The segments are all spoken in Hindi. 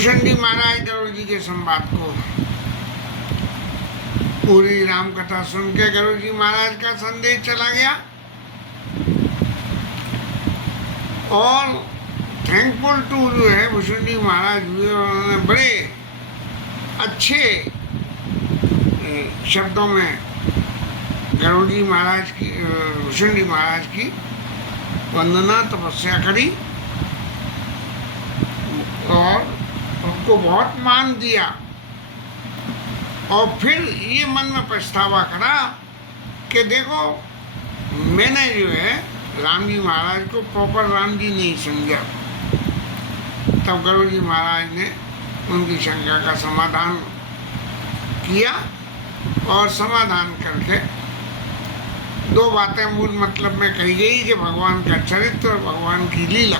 भूषण महाराज गरुड़ जी के संवाद को पूरी राम कथा सुन के गरुड़ जी महाराज का संदेश चला गया और थैंकफुल टू जो है भूषण जी महाराज हुए। उन्होंने बड़े अच्छे शब्दों में गरुड़ जी महाराज की भूषण जी महाराज की वंदना तपस्या करी और उनको बहुत मान दिया। और फिर ये मन में पछतावा करा कि देखो मैंने जो है राम जी महाराज को प्रॉपर राम जी नहीं समझा। तब गरुड़ जी महाराज ने उनकी शंका का समाधान किया और समाधान करके दो बातें मूल मतलब में कही गई कि भगवान का चरित्र और भगवान की लीला,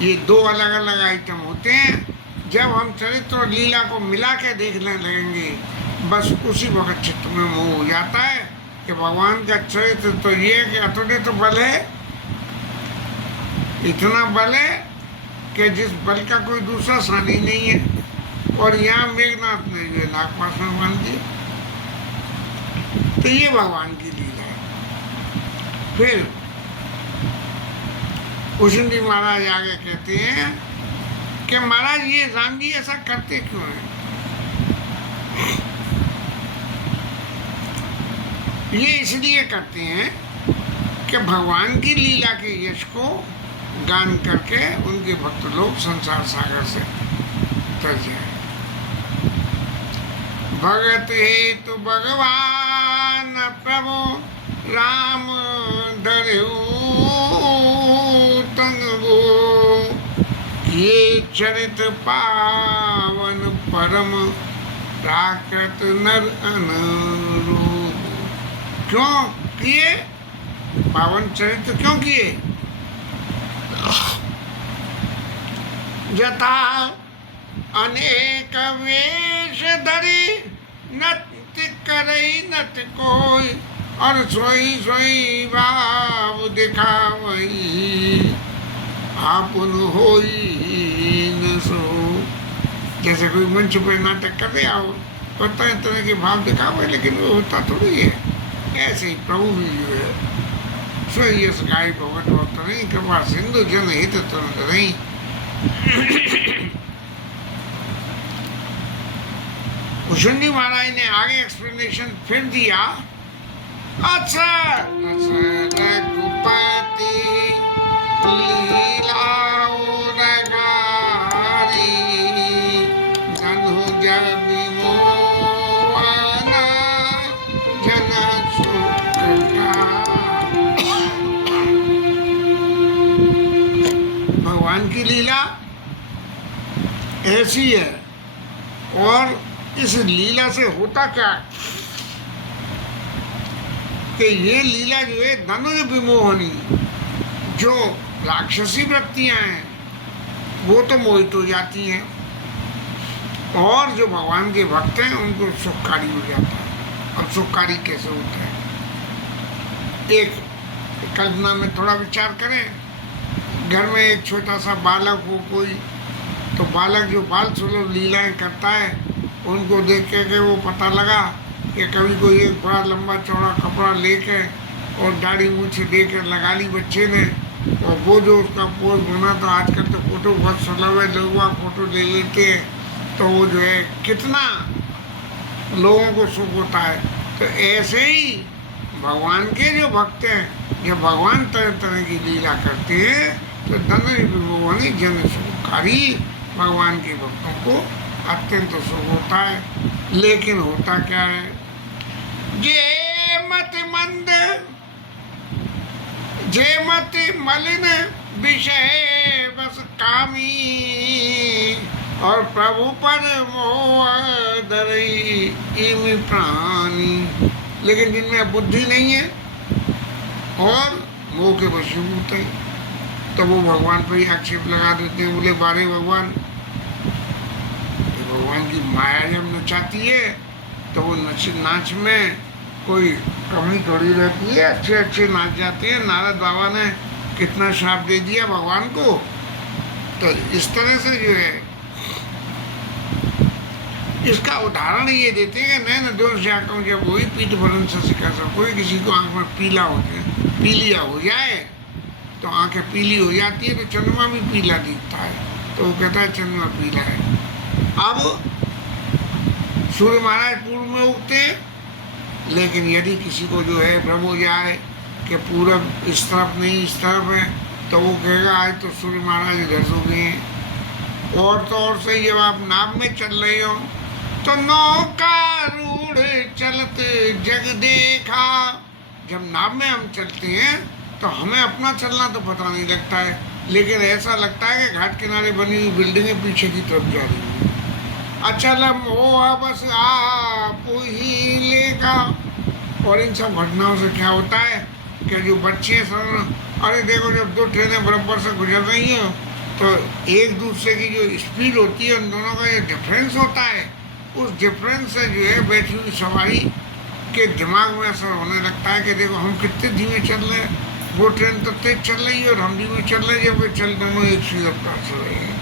ये दो अलग अलग आइटम होते हैं। जब हम चरित्र और लीला को मिला के देखने लगेंगे बस उसी वक्त चित्त में मोह हो जाता है कि भगवान का चरित्र तो ये है कि अतुलित बल है, इतना बल है कि जिस बल का कोई दूसरा सानी नहीं है। और यहाँ मेघनाथ ने जो नागपाश में बांध दिया, तो ये भगवान की लीला है। फिर भूषण जी महाराज आगे कहते हैं कि महाराज ये राम जी ऐसा करते क्यों हैं? ये इसलिए करते हैं कि भगवान की लीला के यश को गान करके उनके भक्त लोग संसार सागर से तर जाए। भगत हेतु भगवान प्रभु राम धरऊ तंगो, ये चरित पावन परम प्राकृत नर अनुरूप। क्यों किए पावन चरित्र? क्यों किए? जथा अनेक वेश धरी नत करई नत कोई, और सोई सोई भाव दिखावई आपन होई न सो। जैसे कोई मंच पे नाटक कर रहा हो तो तरह तरह के भाव दिखावे, लेकिन वो होता थोड़ी है। ऐसे ही प्रभु भी जो है सोई यश गाय भगवत भक्त नहीं, कृपा सिंधु जन हित तुरंत नहीं। भूषण जी महाराज ने आगे एक्सप्लेनेशन फिर दिया। अच्छा रघुपति लीला उरगारी, जनु जग विमोहन जन सुखता। भगवान की लीला ऐसी है और इस लीला से होता क्या कि ये लीला जो है धनुज विमोहनी, जो राक्षसी वृत्तियां हैं वो तो मोहित हो जाती हैं और जो भगवान के भक्त हैं उनको सुखकारी हो जाता है। और सुखकारी कैसे होता है? एक कल्पना में थोड़ा विचार करें। घर में एक छोटा सा बालक हो कोई, तो बालक जो बाल सुलभ लीलाएं करता है उनको देख के वो पता लगा कि कभी कोई एक बड़ा लंबा चौड़ा कपड़ा लेके और दाढ़ी मूछे देकर लगा ली बच्चे ने, और वो जो उसका पोज बना, तो आजकल तो फोटो बहुत सुलभ है, लोग वहाँ फोटो ले लेते हैं, तो वो जो है कितना लोगों को सुख होता है। तो ऐसे ही भगवान के जो भक्त हैं, जब भगवान तरह तरह की लीला करते हैं तो धनुष विमोहनी जन सुखकारी, भगवान के भक्तों को अत्यंत सुख होता है। लेकिन होता क्या है? जे मत मंद जे मत मलिन विषय बस कामी, और प्रभु पर मोह धरई इमि प्राणी। लेकिन जिनमें बुद्धि नहीं है और मोह के वशीभूत है, तो वो भगवान पर ही आक्षेप लगा देते हैं। बोले बारे भगवान, भगवान की माया जब नचाती है तो वो नाच में कोई कमी थोड़ी रहती है, अच्छे अच्छे नाच जाते हैं। नारद बाबा ने कितना श्राप दे दिया भगवान को। तो इस तरह से जो है इसका उदाहरण ये देते हैं कि नैन दोष जाकर जब वही पीठ भरण से सिखा सब, कोई किसी को आंख में पीलिया हो जाए तो आंखें पीली हो जाती है, तो चंद्रमा भी पीला दिखता है, तो वो कहता है चंद्रमा पीला है। अब सूर्य महाराज पूर्व में उगते हैं, लेकिन यदि किसी को जो है भ्रम हो जाए कि पूरब इस तरफ नहीं इस तरफ है, तो वो कहेगा आज तो सूर्य महाराज इधर से उगे हैं। और तो और से जब आप नाव में चल रहे हो तो नौका रूढ़ चलत जग देखा, जब नाव में हम चलते हैं तो हमें अपना चलना तो पता नहीं लगता है, लेकिन ऐसा लगता है कि घाट किनारे बनी हुई बिल्डिंगें पीछे की तरफ जा रही हैं। अचलम हो बस आप ही लेगा। और इन सब घटनाओं से क्या होता है कि जो बच्चे सब, अरे देखो जब दो ट्रेनें बराबर से गुजर रही हैं तो एक दूसरे की जो स्पीड होती है उन दोनों का जो डिफरेंस होता है, उस डिफरेंस से जो है बैठी हुई सवारी के दिमाग में असर होने लगता है कि देखो हम कितने धीमे चल रहे हैं, वो ट्रेन तो तेज चल रही है और हम धीमे चल रहे हैं, जब वे चल दोनों एक सी रफ्तार चल रही है।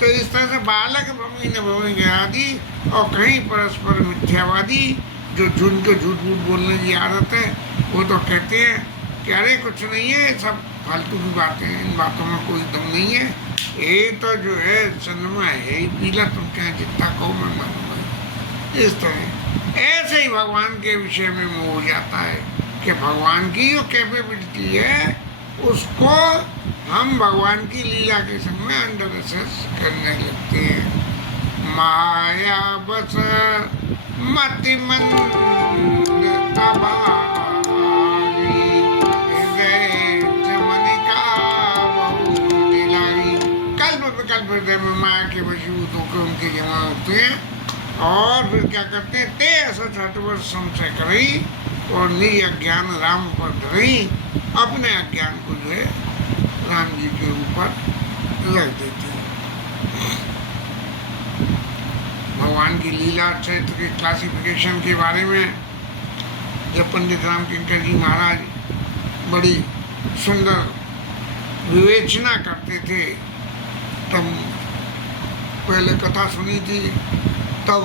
तो इस तरह से बालक भ्रमी न भवेंगे आदि, और कहीं परस्पर मिथ्यावादी जो जिनको झूठ मूठ बोलने की आदत है, वो तो कहते हैं कि अरे कुछ नहीं है, सब फालतू की बातें हैं, इन बातों में कोई दम नहीं है, ये तो जो है चंद्रमा है ही पीला, तुम चाहे जितना कहो मैं मानूंगा। इस तरह ऐसे ही भगवान के विषय में मोह हो जाता है कि भगवान की जो कैपेबिलिटी है उसको हम भगवान की लीला के संग में अंडर एसेस करने लगते हैं। माया बस मति मंद तबाही, हृदय चमन का बहु दिलाई। कल्प विकल्प हृदय में माया के वशीभूत होकर उनके जमा होते हैं, और फिर क्या करते हैं, ते असत हठवर्ष संशय करई और निज अज्ञान राम पर धरई, अपने अज्ञान को जो है राम जी के ऊपर रख देते हैं। भगवान की लीला चरित्र के क्लासिफिकेशन के बारे में जब पंडित राम किंकर जी महाराज बड़ी सुंदर विवेचना करते थे, तब पहले कथा सुनी थी, तब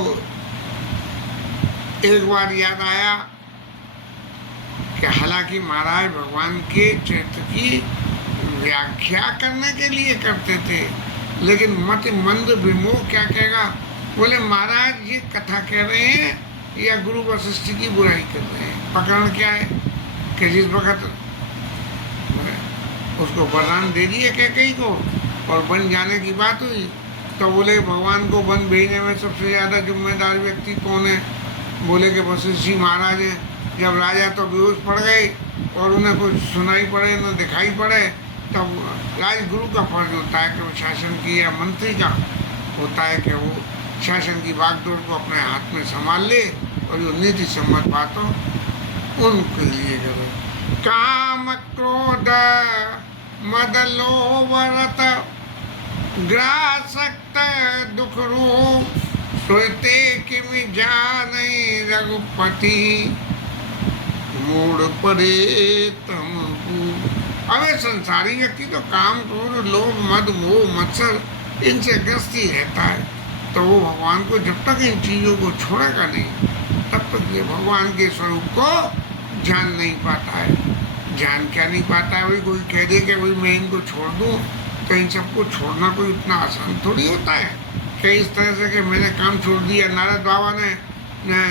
एक बार याद आया कि हालांकि महाराज भगवान के चरित्र की व्याख्या करने के लिए करते थे, लेकिन मत मंद विमोह क्या कहेगा, बोले महाराज ये कथा कह रहे हैं या गुरु वशिष्ठ की बुराई कर रहे हैं। प्रकरण क्या है कि जिस वक्त उसको वरदान दे दिए कैकेयी को और वन जाने की बात हुई, तो बोले भगवान को वन भेजने में सबसे ज़्यादा जिम्मेदार व्यक्ति कौन है, बोले कि वशिष्ठ जी महाराज हैं। जब राजा तो बेहोश पड़ गए और उन्हें कुछ सुनाई पड़े न दिखाई पड़े, तब राजगुरु का फर्ज होता है कि वो शासन की, या मंत्री का होता है कि वो शासन की बागडोर को अपने हाथ में संभाल ले और जो नीति सम्मत बात हो उनके लिए करे। काम क्रोध मद लोभ रत ग्रासक्त दुख रूप, सोते किमि जानै रघुपति मूड परे तम। अब संसारी व्यक्ति तो काम क्रोध लोभ मद मोह मत्सर इनसे ग्रस्त ही रहता है, तो वो भगवान को जब तक इन चीज़ों को छोड़ेगा नहीं, तब तक ये भगवान के स्वरूप को जान नहीं पाता है। जान क्या नहीं पाता है, वही कोई कह दे कि भाई मैं इनको छोड़ दूँ, तो इन सबको छोड़ना कोई इतना आसान थोड़ी होता है कि इस तरह से कि मैंने काम छोड़ दिया। नारद बाबा ने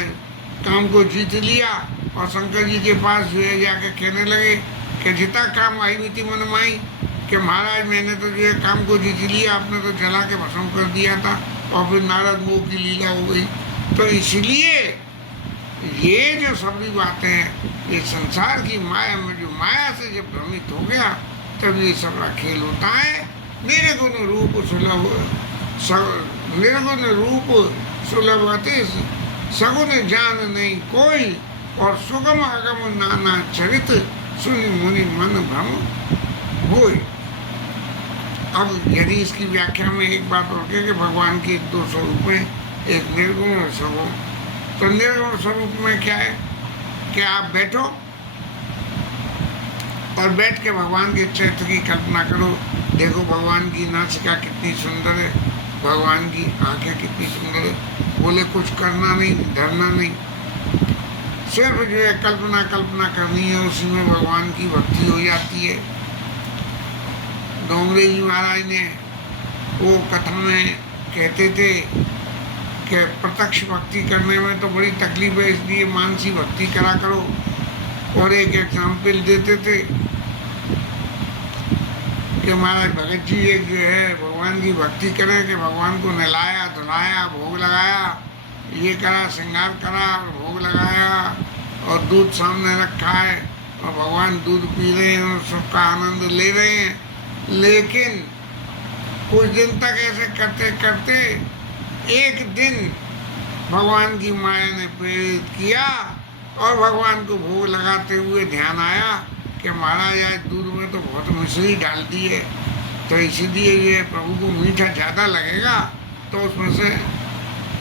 काम को जीत लिया और शंकर जी के पास जो है जाके कहने लगे कि जितना काम आई बीती मन माई, कि महाराज मैंने तो जो है काम को जीत लिया, आपने तो जला के भस्म कर दिया था, और फिर नारद मोह की लीला हो गई। तो इसलिए ये जो सभी बातें हैं, ये संसार की माया में, जो माया से जब भ्रमित हो गया तब ये सब खेल होता है। निर्गुण रूप सुलभ, निर्गुण रूप सुलभ अति सगुन जान नहीं कोई, और सुगम अगम नाना चरित सुनि मुनि मन भ्रम होय। अब यदि इसकी व्याख्या में एक बात और कि भगवान के दो स्वरूप हैं, एक निर्गुण और सगुण। तो निर्गुण स्वरूप में क्या है कि आप बैठो और बैठ के भगवान के चरित्र की कल्पना करो। देखो भगवान की नासिका कितनी सुंदर है, भगवान की आंखें कितनी सुंदर है, बोले कुछ करना नहीं, धरना नहीं, सिर्फ जो है कल्पना कल्पना करनी है, उसी में भगवान की भक्ति हो जाती है। डोंगरे जी महाराज ने वो कथा में कहते थे कि प्रत्यक्ष भक्ति करने में तो बड़ी तकलीफ है, इसलिए मानसी भक्ति करा करो। और एक एग्जाम्पल देते थे कि महाराज भगत जी एक जो है भगवान की भक्ति करें कि भगवान को नहलाया धुलाया, भोग लगाया, ये करा, श्रृंगार करा, भोग लगाया और दूध सामने रखा है और भगवान दूध पी रहे हैं और सबका आनंद ले रहे हैं। लेकिन कुछ दिन तक ऐसे करते करते एक दिन भगवान की माया ने प्रेरित किया और भगवान को भोग लगाते हुए ध्यान आया कि महाराज आज दूध में तो बहुत मिश्री डाल दी है, तो इसीलिए ये प्रभु को मीठा ज़्यादा लगेगा, तो उसमें से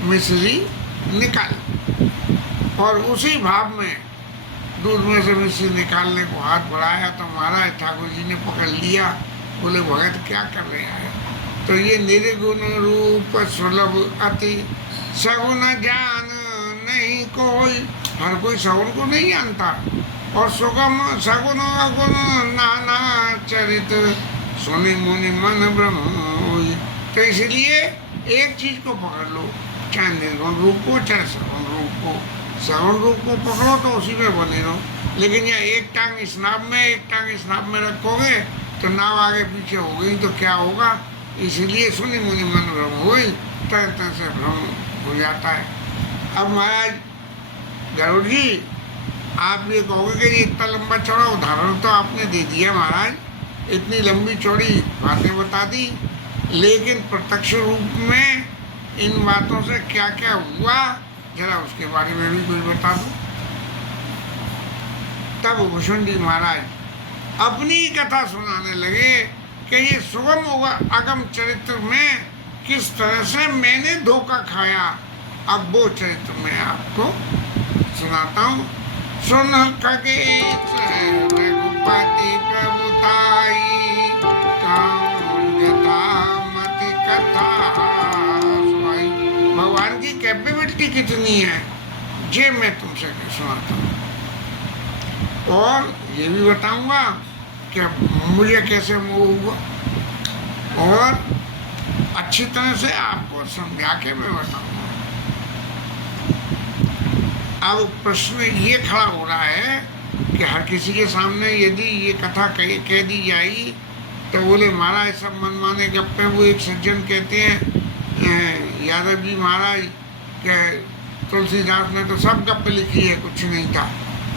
मिश्री निकाल। और उसी भाव में दूध में से मिश्री निकालने को हाथ बढ़ाया तो महाराज ठाकुर जी ने पकड़ लिया। बोले भगत क्या कर रहे हैं? तो ये निर्गुण रूप सुलभ अति सगुन जान नहीं कोई। हर कोई सगुन को नहीं जानता। और सुगम सगुन अगुण नाना चरित सुनि मुनि मन ब्रह्म होई। तो इसलिए एक चीज को पकड़ लो, चाहे निर्गुण रूप को चाहे सगुण रूप को। सगुण रूप को पकड़ो तो उसी में बने रहो। लेकिन यह एक टांग इस नाव में एक टांग इस नाव में रखोगे तो नाव आगे पीछे हो गई तो क्या होगा? इसलिए सुनि मुनि मन भ्रम होई, तरह तरह से भ्रम हो जाता है। अब महाराज गरुड़ जी, आप ये कहोगे कि ये इतना लंबा चौड़ा उदाहरण तो आपने दे दिया महाराज, इतनी लंबी चौड़ी बातें बता दी, लेकिन प्रत्यक्ष रूप में इन बातों से क्या क्या हुआ जरा उसके बारे में भी कुछ बता दो। तब भूषण जी महाराज अपनी कथा सुनाने लगे कि ये सुगम होगा अगम चरित्र में किस तरह से मैंने धोखा खाया। अब वो चरित्र मैं आपको सुनाता हूँ। सुन खगे रघुपति प्रभुताई मति कथा। भगवान की कैपेबिलिटी कितनी है ये मैं तुमसे सुनाता हूँ, और ये भी बताऊंगा कि मुझे कैसे मोह हुआ, और अच्छी तरह से आपको समझा के मैं बताऊंगा। अब प्रश्न ये खड़ा हो रहा है कि हर किसी के सामने यदि ये कथा कह दी जाएगी तो बोले महाराज सब मनमाने गप्पे। वो एक सज्जन कहते हैं यादव जी महाराज के तुलसीदास ने तो सब गप्पे लिखी है, कुछ नहीं था,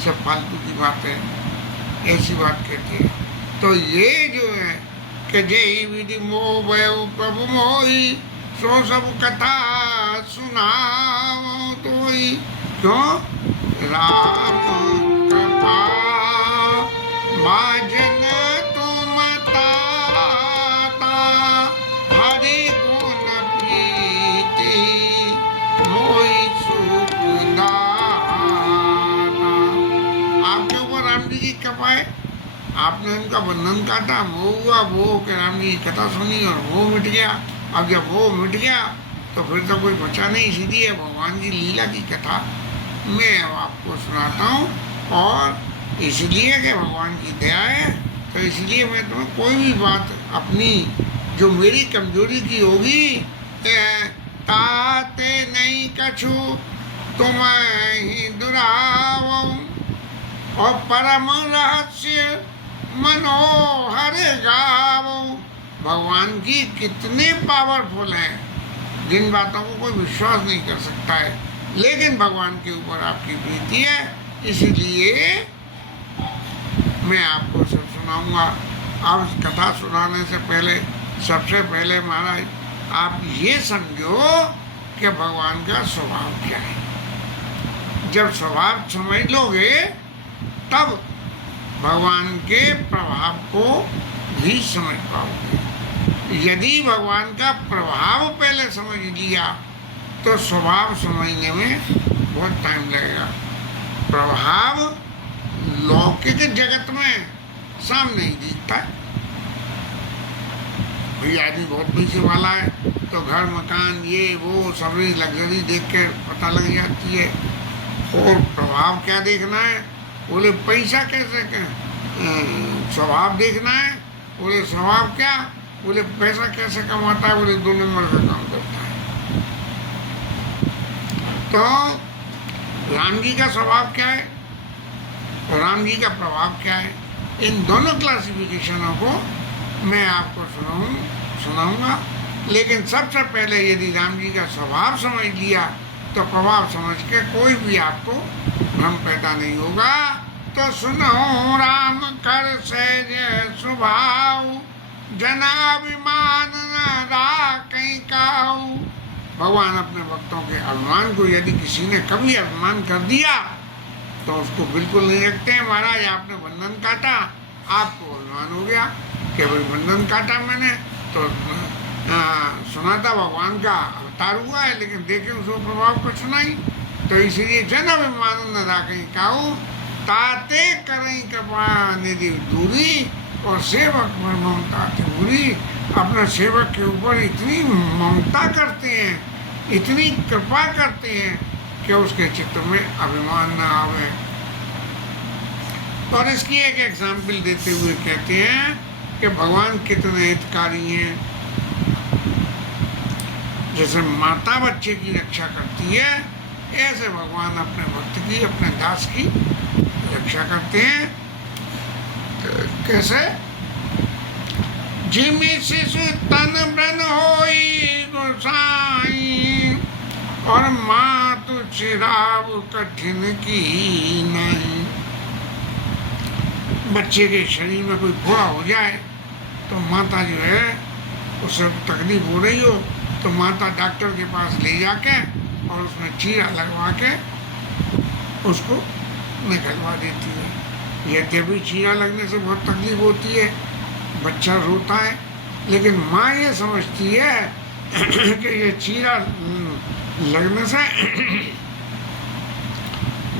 सब फालतू की बातें, ऐसी बात कहती है। तो ये जो है कि जय विधि मोह भयो प्रभु मोही सो सब कथा सुनाओ तोई। क्यों? राम कृपा माजन तुम ताता हरि गुण प्रीति मोहि सुख दाता। आपके ऊपर राम जी की कृपा है, आपने उनका बंधन काटा, मोह हुआ, वो के राम जी की कथा सुनी और वो मिट गया। अब जब वो मिट गया तो फिर तो कोई बचा नहीं, इसलिए भगवान की लीला की कथा मैं आपको सुनाता हूँ। और इसलिए कि भगवान की दया है तो इसलिए मैं तुम्हें कोई भी बात अपनी जो मेरी कमजोरी की होगी ताते नहीं कछु तुम ही दुराओ। और परम रहस्य मनोहर गावो। भगवान की कितने पावरफुल हैं, जिन बातों को कोई विश्वास नहीं कर सकता है, लेकिन भगवान के ऊपर आपकी प्रीति है इसीलिए मैं आपको सब सुनाऊंगा। अब कथा सुनाने से पहले सबसे पहले महाराज आप ये समझो कि भगवान का स्वभाव क्या है। जब स्वभाव समझ लोगे तब भगवान के प्रभाव को भी समझ पाओगे। यदि भगवान का प्रभाव पहले समझ लिया तो स्वभाव समझने में बहुत टाइम लगेगा। प्रभाव लौकिक जगत में सामने ही दिखता है, भाई आदमी बहुत पैसे वाला है तो घर मकान ये वो सभी लग्जरी देख के पता लग जाती है। और प्रभाव क्या देखना है, बोले पैसा कैसे स्वभाव देखना है, बोले स्वभाव क्या, बोले पैसा कैसे कमाता है, बोले 2 नंबर का काम करता है। तो राम जी का स्वभाव क्या है और राम जी का प्रभाव क्या है, इन दोनों क्लासिफिकेशनों को मैं आपको सुनाऊंगा। लेकिन सबसे पहले यदि राम जी का स्वभाव समझ लिया तो प्रभाव समझ के कोई भी आपको भ्रम पैदा नहीं होगा। तो सुनो राम कर सहज स्वभाव, जनाभिमान न राखै काऊ। भगवान अपने भक्तों के अभिमान को यदि किसी ने कभी अभिमान कर दिया तो उसको बिल्कुल नहीं रखते हैं। महाराज आपने बंधन काटा, आपको अभिमान हो गया कि भाई बंधन काटा मैंने तो सुना था भगवान का अवतार हुआ है, लेकिन देखे उसको प्रभाव कुछ नहीं। तो इसलिए जन अभिमान न राखै काऊ, ताते करई कृपा निधि दूरी, और सेवक पर ममता बुरी। अपने सेवक के ऊपर इतनी ममता करते हैं, इतनी कृपा करते हैं कि उसके चित्त में अभिमान न आवे। और इसकी एक एग्जाम्पल देते हुए कहते हैं कि भगवान कितने हितकारी हैं। जैसे माता बच्चे की रक्षा करती है, ऐसे भगवान अपने भक्त की, अपने दास की रक्षा करते हैं। कैसे, जिमि शिशु तन ब्रन होई गोसाई, और मातु चिराव कठिन की नहीं। बच्चे के शरीर में कोई फोड़ा हो जाए तो माता जो है उसे तकलीफ हो रही हो तो माता डॉक्टर के पास ले जाके और उसमें चीरा लगवा के उसको निकलवा देती है। यद्यपि चीरा लगने से बहुत तकलीफ होती है, बच्चा रोता है, लेकिन माँ ये समझती है कि ये चीरा लगने से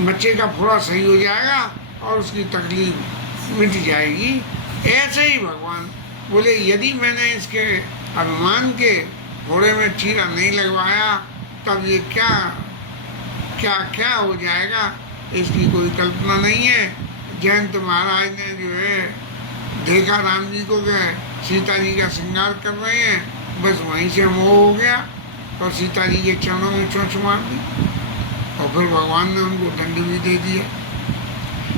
बच्चे का फोड़ा सही हो जाएगा और उसकी तकलीफ मिट जाएगी। ऐसे ही भगवान बोले यदि मैंने इसके अभिमान के घोड़े में चीरा नहीं लगवाया तब ये क्या क्या क्या हो जाएगा, इसकी कोई कल्पना नहीं है। जयंत महाराज ने जो है देखा राम जी को कि सीता जी का श्रृंगार कर रहे हैं, बस वहीं से मोह हो गया और सीता जी के चरणों में चोंच मार दी और फिर भगवान ने उनको दंड भी दे दिया।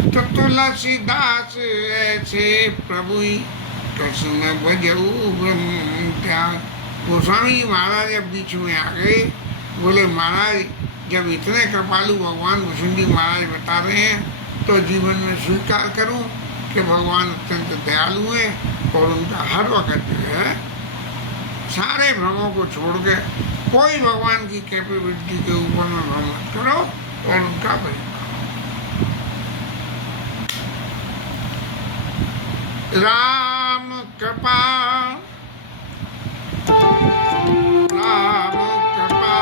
तो तुलसीदास ऐसे प्रभु कृष्ण भजऊ ब्रह्म त्याग। गोस्वामी महाराज अब बीच में आ गए, बोले महाराज जब इतने कृपालु भगवान भुसुंडी महाराज बता रहे हैं तो जीवन में स्वीकार करूं कि भगवान अत्यंत दयालु हैं और उनका हर वक्त जो है सारे भ्रमों को छोड़ के कोई भगवान की कैपेबिलिटी के ऊपर में भ्रम मत करो और उनका भजन करो। राम कृपा राम कृपा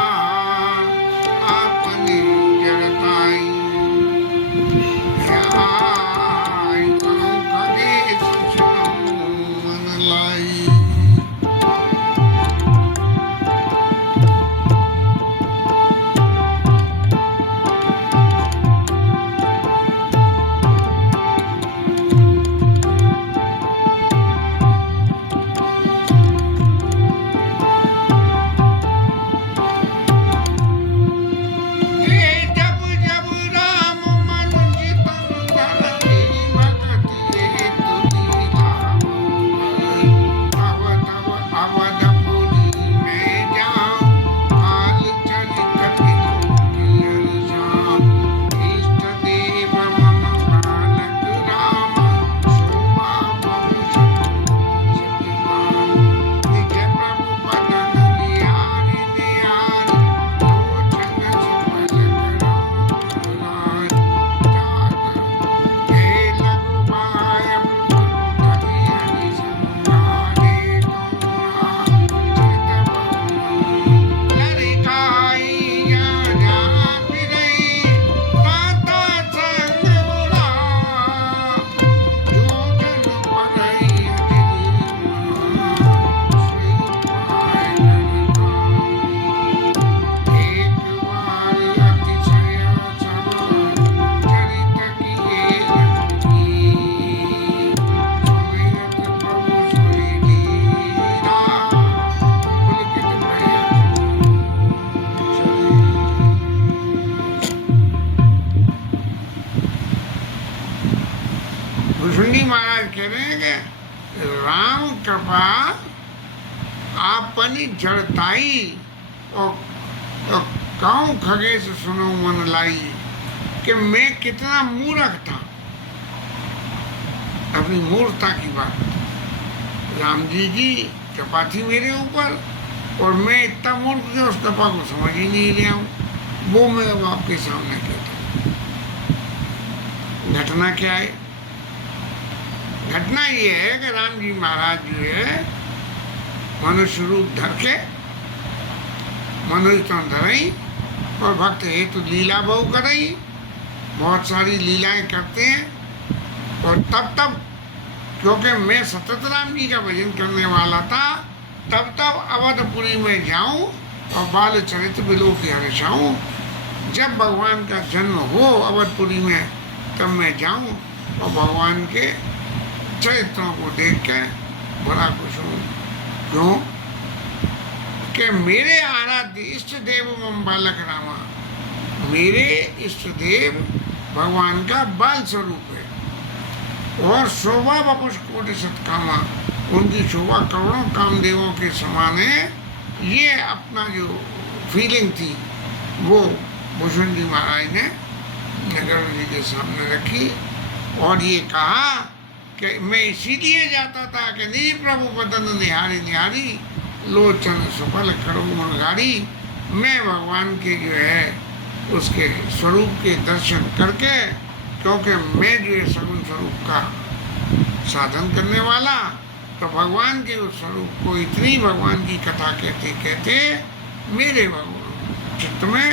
अपनी जड़ताई, आई करो कभी सुनो मन लाई। भुजंगी महाराज कह रहे हैं कि राम कृपा आपनी जड़ताई और काऊ खगे से सुनो मन लाई, कि मैं कितना मूर्ख था, अपनी मूर्खता की बात। राम जी की कृपा थी मेरे ऊपर और मैं इतना मूर्ख था उस कृपा को समझ ही नहीं रहा हूँ। वो मैं अब आपके सामने कहता हूँ। घटना क्या है? घटना ये है कि राम जी महाराज जो है मनुष्य रूप धर के मनुष्य तो धरई और भक्त हेतु लीला बहु करई, बहुत सारी लीलाएं करते हैं। और तब क्योंकि मैं सतत राम जी का भजन करने वाला था, तब अवधपुरी में जाऊं और बाल चरित्र बिलो के हर्षाऊं। जब भगवान का जन्म हो अवधपुरी में तब मैं जाऊं और भगवान के चरित्रों को देख के बड़ा खुश हूँ। क्यों? कि मेरे आराध्य इष्ट देव मम बालक रामा, मेरे इष्ट देव भगवान का बाल स्वरूप है और शोभा वपुष कोटि सत्कामा, उनकी शोभा करोड़ों कामदेवों के समान है। ये अपना जो फीलिंग थी वो भूषण जी महाराज ने नगर जी के सामने रखी और ये कहा कि मैं इसीलिए जाता था कि नी प्रभु बदन निहारी निहारी लोचन सुफल करो मनगारी। मैं भगवान के जो है उसके स्वरूप के दर्शन करके, क्योंकि मैं जो है सगुण स्वरूप का साधन करने वाला, तो भगवान के उस स्वरूप को इतनी भगवान की कथा कहते कहते मेरे भगवान चित्त में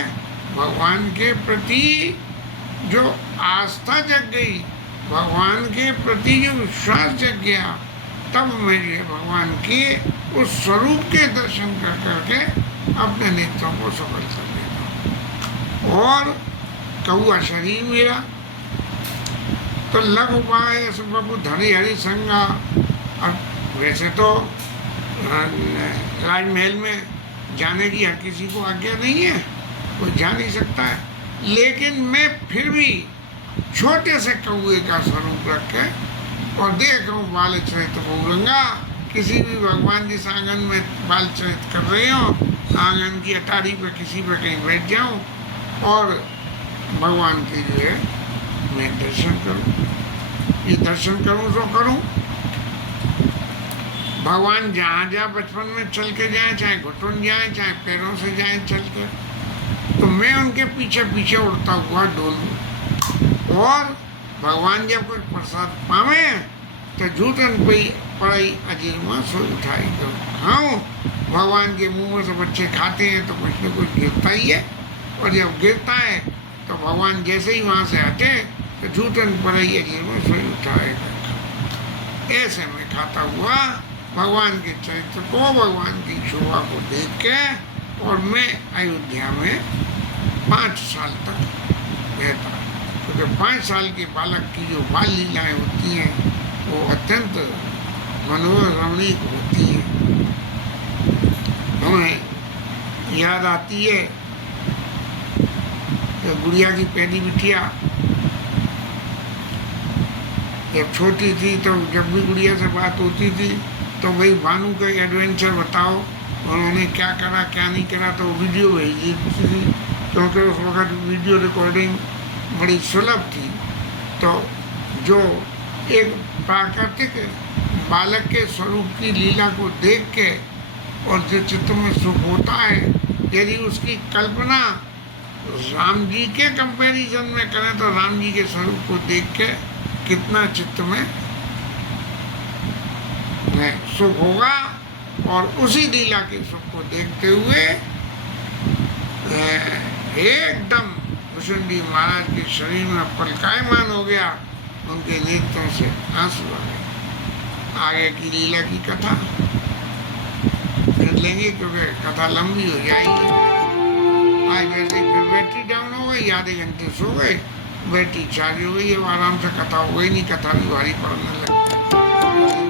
भगवान के प्रति जो आस्था जग गई, भगवान के प्रति जो विश्वास जग गया, तब मैं जो है भगवान के उस स्वरूप के दर्शन कर करके अपने नेत्रों को सफल कर लेता। और कौआ शरीर मेरा तो लघु उपाय सुबह धरी हरि संगा। अब वैसे तो राजमहल में जाने की हर किसी को आज्ञा नहीं है, वो जा नहीं सकता है, लेकिन मैं फिर भी छोटे से कौए का स्वरूप रख के और देख रहा हूँ बाल चरित गौरंगा, किसी भी भगवान जिस आंगन में बाल चरित कर रहे हो, आंगन की अटारी पे किसी पे कहीं बैठ जाऊं और भगवान के जो है मैं दर्शन करूं। ये दर्शन करूं तो करूं, भगवान जहाँ जहाँ बचपन में चल के जाए, चाहे घुटन जाए चाहे पैरों से जाए चल कर, तो मैं उनके पीछे पीछे उड़ता हुआ डोलूं। और भगवान जब कोई प्रसाद पावे तो झूठन पड़ाई अजीर में सोई उठाई। तो हाँ, भगवान के मुंह में से बच्चे खाते हैं तो कुछ न कुछ गिरता ही है, और जब गिरता है तो भगवान जैसे ही वहाँ से हटे तो झूठन पड़ाई अजीर में सोई उठाए। ऐसे में खाता हुआ भगवान के चरित्र को, भगवान की शोभा को देख के, और मैं अयोध्या में 5 साल तक रहता, क्योंकि 5 साल के बालक की जो बाल लीलाएँ होती हैं वो अत्यंत मनोहर रमणीक होती हैं। हमें याद आती है कि गुड़िया की पहली बिटिया जब छोटी थी, तो जब भी गुड़िया से बात होती थी तो भाई भानु का एडवेंचर बताओ, उन्होंने क्या करा क्या नहीं करा, तो वीडियो भेज दी थी, क्योंकि उस वक्त वीडियो रिकॉर्डिंग बड़ी सुलभ थी। तो जो एक प्राकृतिक बालक के स्वरूप की लीला को देख के और जो चित्त में सुख होता है, यदि उसकी कल्पना राम जी के कंपैरिजन में करें तो राम जी के स्वरूप को देख के कितना चित्त में सुख होगा। और उसी लीला के सुख को देखते हुए एकदम भूषण जी महाराज के शरीर में पलकायमान हो गया, उनके नेत्रों से आंसू आ गए। आगे की लीला की कथा फिर लेंगे, क्योंकि कथा लंबी हो जाएगी। आज वैसे फिर बैटरी डाउन हो गई, आधे घंटे सो गए, बैटरी चार्ज हो गई, अब आराम से कथा हो गई नहीं, कथा भी भारी पड़ने लगी।